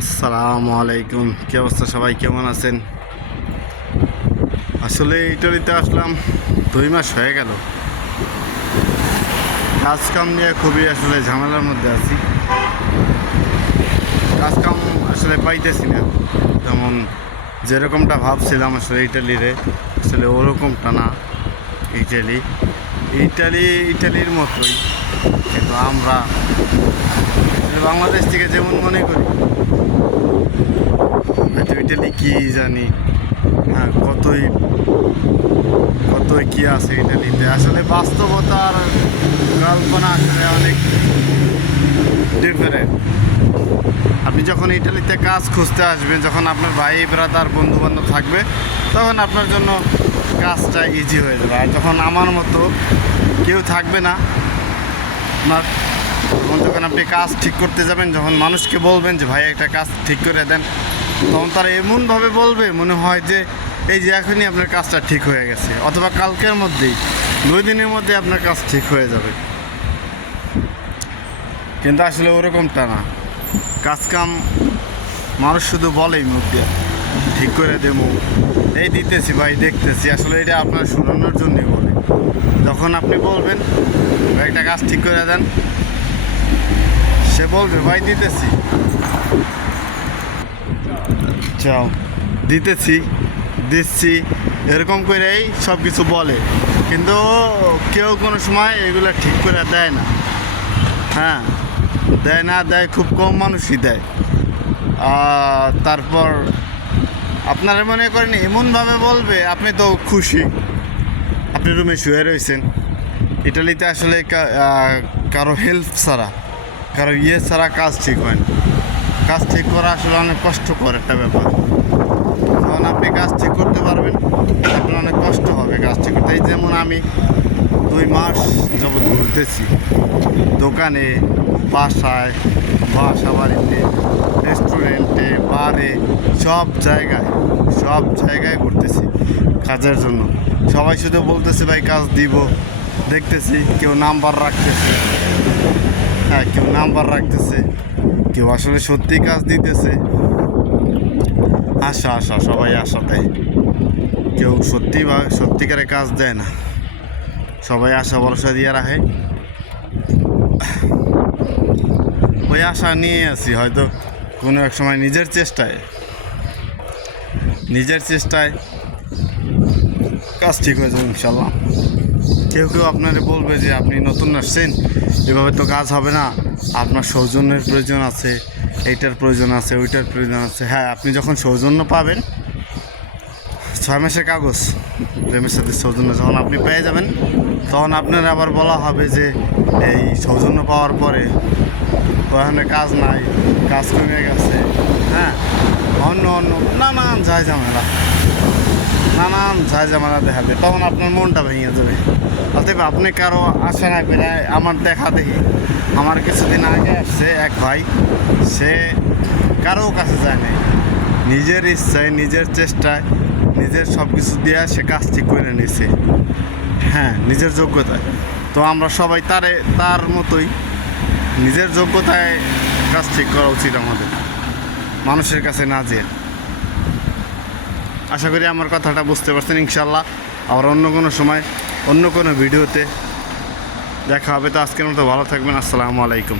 আসসালামু আলাইকুম। কি অবস্থা, সবাই কেমন আছেন? আসলে ইটালিতে আসলাম 2 মাস হয়ে গেল। কাজ কাম নিয়ে খুবই আসলে ঝামেলার মধ্যে আছি। কাজ কাম আসলে পাইতেছি না, যেমন যেরকমটা ভাবছিলাম আসলে ইটালিরে, আসলে ওরকমটা না। ইটালি ইটালি ইটালির মতোই, কিন্তু আমরা বাংলাদেশ থেকে যেমন মনে করি হয়তো ইটালি কি জানি। হ্যাঁ, কতই কতই কি আছে ইটালিতে। আসলে বাস্তবতা আর কল্পনা আসলে অনেক ডিফারেন্ট। আপনি যখন ইটালিতে কাজ খুঁজতে আসবেন, যখন আপনার ভাই ব্রাদার বন্ধু বান্ধব থাকবে, তখন আপনার জন্য কাজটা ইজি হয়ে যাবে। আর যখন আমার মতো কেউ থাকবে না আপনার, যখন আপনি কাজ ঠিক করতে যাবেন, যখন মানুষকে বলবেন যে ভাই একটা কাজ ঠিক করে দেন, তখন তারা এমনভাবে বলবে মনে হয় যে এই যে এখনই আপনার কাজটা ঠিক হয়ে গেছে, অথবা কালকের মধ্যেই 2 দিনের মধ্যে আপনার কাজ ঠিক হয়ে যাবে। কিন্তু আসলে ওরকমটা না। কাজ কাম মানুষ শুধু বলেই মুখ দিয়ে ঠিক করে দেবো, এই দিতেছি ভাই, দেখতেছি। আসলে এটা আপনার শোনানোর জন্যই বলে। যখন আপনি বলবেন ভাই একটা কাজ ঠিক করে দেন, সে বলবে ভাই দিতেছি, চাও দিতেছি, দিচ্ছি, এরকম করেই সব কিছু বলে। কিন্তু কেউ কোনো সময় এগুলো ঠিক করে দেয় না। হ্যাঁ, দেয় না, দেয় খুব কম মানুষই দেয়। তারপর আপনারা মনে করেন এমনভাবে বলবে আপনি তো খুশি, আপনি রুমে শুয়ে রয়েছেন। ইটালিতে আসলে কারো হেল্প ছাড়া, কারো ছাড়া কাজ ঠিক হয় না। কাজ ঠিক করা আসলে অনেক কষ্টকর একটা ব্যাপার। যখন আপনি কাজ ঠিক করতে পারবেন, আপনার অনেক কষ্ট হবে কাজ ঠিক করতে। এই যেমন আমি 2 মাস যাবৎ ঘুরতেছি, দোকানে, বাসায়, বাসা বাড়িতে, রেস্টুরেন্টে, বারে, সব জায়গায় ঘুরতেছি কাজের জন্য। সবাই শুধু বলতেছে ভাই কাজ দিব, দেখতেছি কেউ নাম্বার রাখতেছে, হ্যাঁ কেউ নাম্বার রাখতেছে, কেউ আসলে সত্যি কাজ দিতেছে। আশা সবাই আশা দেয়, কেউ সত্যিকারে কাজ দেয় না। সবাই আশা ভরসা দিয়ে রাখে। ওই আশা নিয়ে আছি, হয়তো কোনো এক সময় নিজের চেষ্টায় কাজ ঠিক হয়ে যাবে ইনশাল্লাহ। কেউ আপনারে বলবে যে আপনি নতুন আসছেন, এভাবে তো কাজ হবে না, আপনার সৌজন্যের প্রয়োজন আছে, এইটার প্রয়োজন আছে, ওইটার প্রয়োজন আছে। হ্যাঁ, আপনি যখন সৌজন্য পাবেন, 6 মাসের কাগজ, প্রেমের সাথে সৌজন্য যখন আপনি পেয়ে যাবেন, তখন আপনার আবার বলা হবে যে এই সৌজন্য পাওয়ার পরে ওখানে কাজ নাই, কাজ কমে গেছে। হ্যাঁ, অন্য নানান ঝামেলা দেখাবে, তখন আপনার মনটা ভেঙে যাবে। অতএব আপনি কারো আশা না করে, আমার দেখা দেখি আমার কিছুদিন আগে আসছে এক ভাই, সে কারো কাছে যায় নাই, নিজের ইচ্ছায়, নিজের চেষ্টায়, নিজের সব কিছু দিয়ে সে কাজ ঠিক করে নিয়েছে। হ্যাঁ, নিজের যোগ্যতায়। তো আমরা সবাই তার মতোই নিজের যোগ্যতায় কাজ ঠিক করা উচিত আমাদের, মানুষের কাছে না যেয়ে। আশা করি আমার কথাটা বুঝতে পারছেন ইনশাল্লাহ। আবার অন্য কোনো সময় অন্য কোনো ভিডিওতে দেখা হবে। তো আজকের মতো ভালো থাকবেন। আসসালামু আলাইকুম।